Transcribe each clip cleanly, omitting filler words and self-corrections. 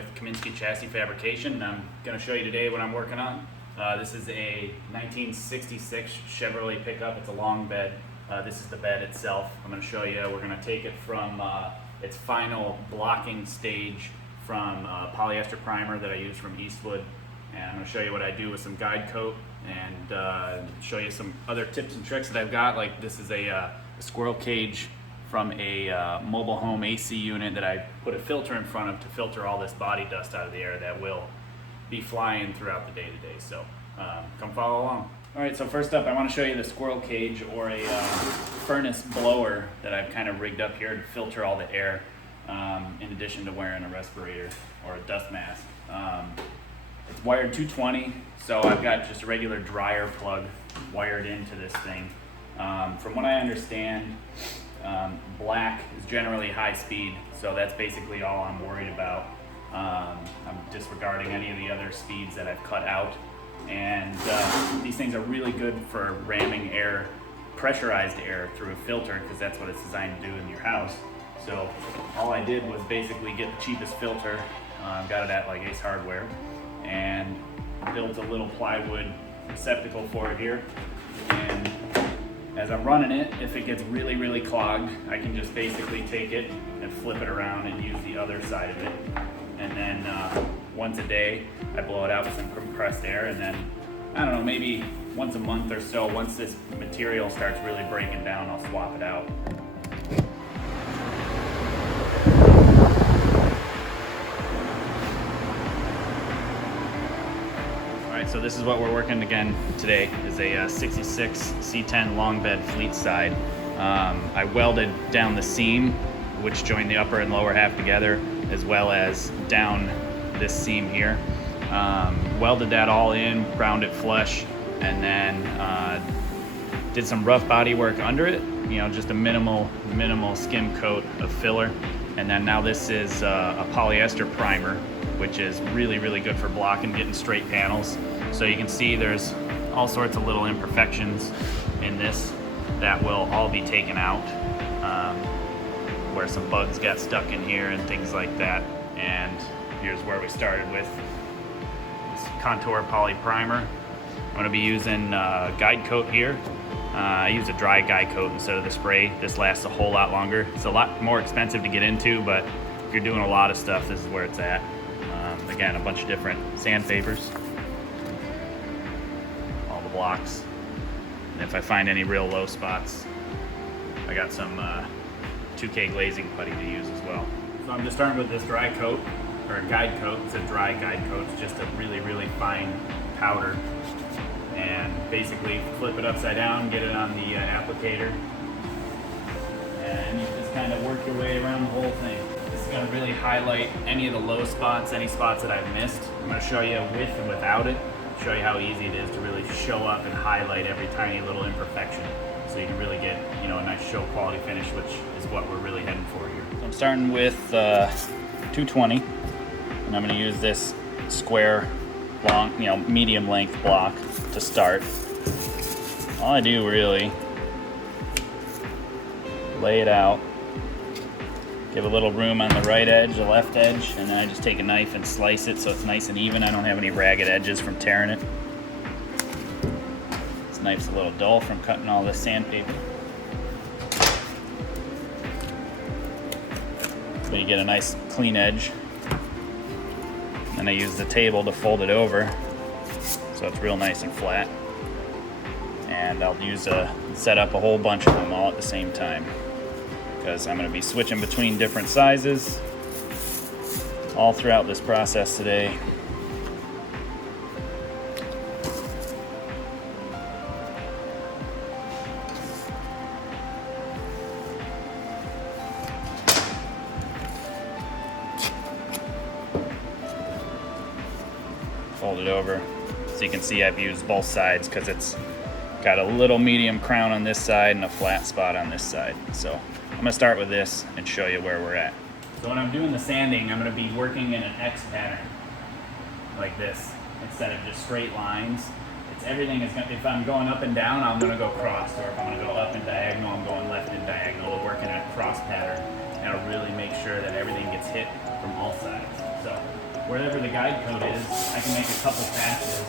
with Kaminsky Chassis Fabrication, and I'm going to show you today what I'm working on. This is a 1966 Chevrolet pickup. It's a long bed. This is the bed itself. I'm going to show you. We're going to take it from its final blocking stage from polyester primer that I used from Eastwood, and I'm going to show you what I do with some guide coat and show you some other tips and tricks that I've got. Like this is a squirrel cage from a mobile home AC unit that I put a filter in front of to filter all this body dust out of the air that will be flying throughout the day-to-day. So come follow along. All right, so first up I want to show you the squirrel cage, or a furnace blower that I've kind of rigged up here to filter all the air in addition to wearing a respirator or a dust mask. It's wired 220, so I've got just a regular dryer plug wired into this thing. From what I understand, black is generally high speed, so that's basically all I'm worried about. I'm disregarding any of the other speeds that I've cut out, and these things are really good for ramming air, pressurized air, through a filter, because that's what it's designed to do in your house. So all I did was basically get the cheapest filter, got it at like Ace Hardware, and built a little plywood receptacle for it here. And as I'm running it, if it gets really, really clogged, I can just basically take it and flip it around and use the other side of it. And then once a day, I blow it out with some compressed air, and then, I don't know, maybe once a month or so, once this material starts really breaking down, I'll swap it out. So this is what we're working again today, is a 66 C10 long bed fleet side. I welded down the seam, which joined the upper and lower half together, as well as down this seam here. Welded that all in, ground it flush, and then did some rough body work under it, just a minimal skim coat of filler. And then now this is a polyester primer, which is really, really good for blocking, getting straight panels. So you can see there's all sorts of little imperfections in this that will all be taken out, where some bugs got stuck in here and things like that. And here's where we started with this Contour Poly Primer. I'm going to be using guide coat here. I use a dry guide coat instead of the spray. This lasts a whole lot longer. It's a lot more expensive to get into, but if you're doing a lot of stuff, this is where it's at. Again, a bunch of different sandpapers, all the blocks, and if I find any real low spots, I got some 2K glazing putty to use as well. So I'm just starting with this dry coat, or a guide coat. It's a dry guide coat. It's just a really, really fine powder, and basically flip it upside down, get it on the applicator, and you just kind of work your way around the whole thing. This is going to really highlight any of the low spots, any spots that I've missed. I'm going to show you with and without it, show you how easy it is to really show up and highlight every tiny little imperfection, so you can really get a nice show quality finish, which is what we're really heading for here. So I'm starting with 220, and I'm going to use this square, long, medium length block to start. All I do really, lay it out, give a little room on the right edge, the left edge, and then I just take a knife and slice it so it's nice and even. I don't have any ragged edges from tearing it. This knife's a little dull from cutting all this sandpaper. So you get a nice clean edge. And I use the table to fold it over so it's real nice and flat. And I'll set up a whole bunch of them all at the same time, because I'm going to be switching between different sizes all throughout this process today. Fold it over so you can see I've used both sides, because it's got a little medium crown on this side and a flat spot on this side. So I'm going to start with this and show you where we're at. So when I'm doing the sanding, I'm going to be working in an X pattern like this instead of just straight lines. It's everything is going to, if I'm going up and down, I'm going to go cross, or if I'm going to go up and diagonal, I'm going left and diagonal. We'll work in a cross pattern, and it'll really make sure that everything gets hit from all sides. So wherever the guide coat is, I can make a couple patches.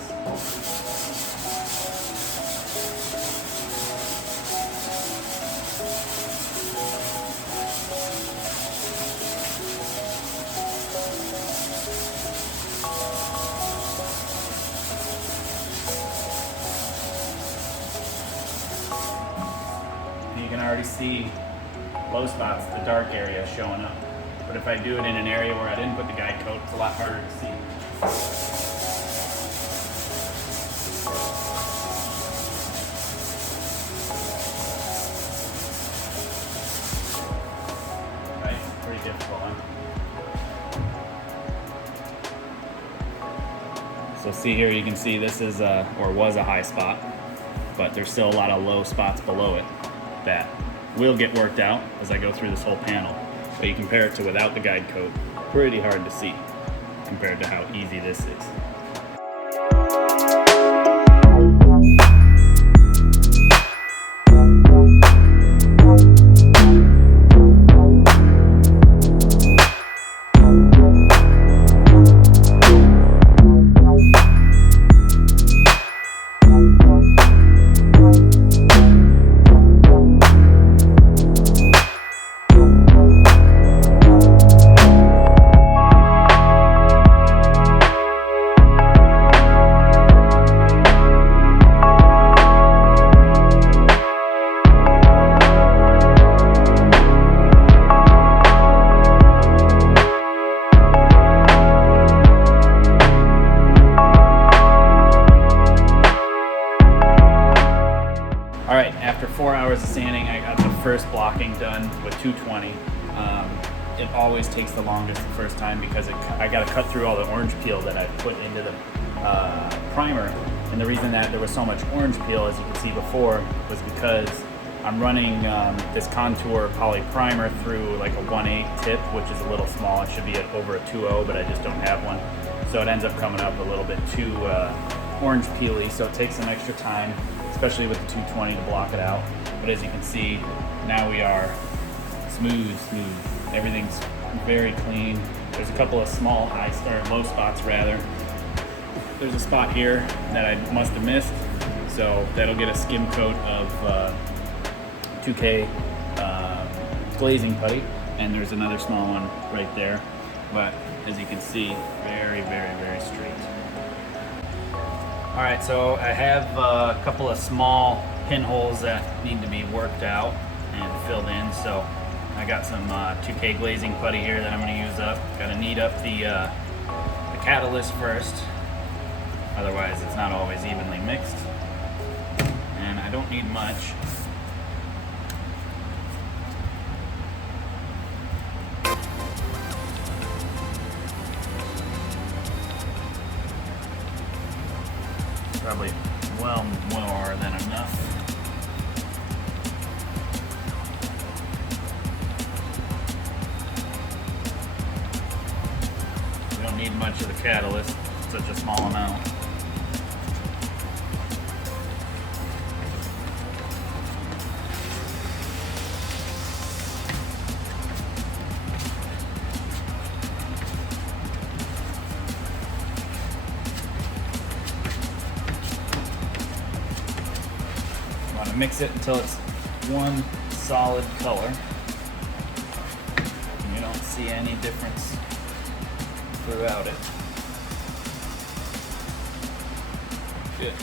You can already see low spots, the dark area showing up. But if I do it in an area where I didn't put the guide coat, it's a lot harder to see. Right? Pretty difficult, huh? So see here, you can see this is or was a high spot, but there's still a lot of low spots below it that will get worked out as I go through this whole panel. But you compare it to without the guide coat, pretty hard to see compared to how easy this is. All right, after 4 hours of sanding, I got the first blocking done with 220. It always takes the longest the first time because I got to cut through all the orange peel that I put into the primer. And the reason that there was so much orange peel, as you can see before, was because I'm running this contour poly primer through like a 1/8 tip, which is a little small. It should be at over a 2.0, but I just don't have one. So it ends up coming up a little bit too orange peely, so it takes some extra time, especially with the 220 to block it out. But as you can see, now we are smooth. Everything's very clean. There's a couple of small low spots rather. There's a spot here that I must have missed, so that'll get a skim coat of 2K glazing putty, and there's another small one right there. But as you can see, very straight. All right, so I have a couple of small pinholes that need to be worked out and filled in. So I got some 2K glazing putty here that I'm going to use up. Got to knead up the catalyst first, otherwise it's not always evenly mixed. And I don't need much. Probably well more than enough. We don't need much of the catalyst, such a small amount. Mix it until it's one solid color. And you don't see any difference throughout it. Good.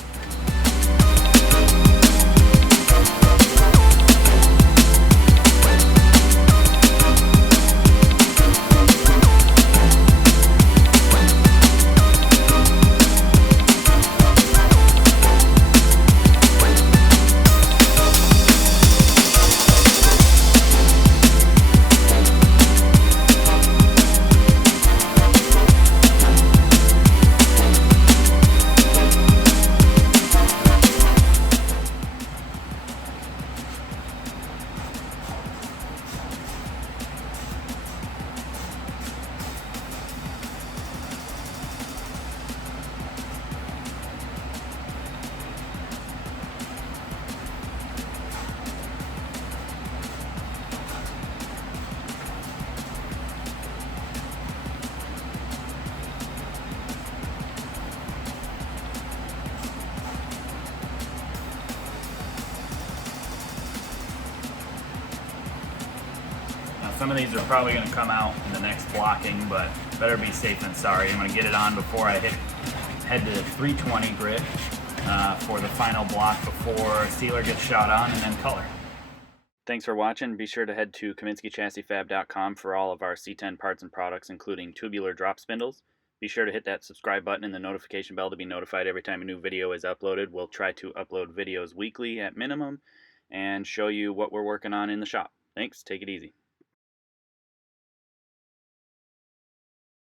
Some of these are probably going to come out in the next blocking, but better be safe than sorry. I'm going to get it on before I head to 320 grit for the final block before sealer gets shot on and then color. Thanks for watching. Be sure to head to KaminskyChassisFab.com for all of our C10 parts and products, including tubular drop spindles. Be sure to hit that subscribe button and the notification bell to be notified every time a new video is uploaded. We'll try to upload videos weekly at minimum and show you what we're working on in the shop. Thanks. Take it easy.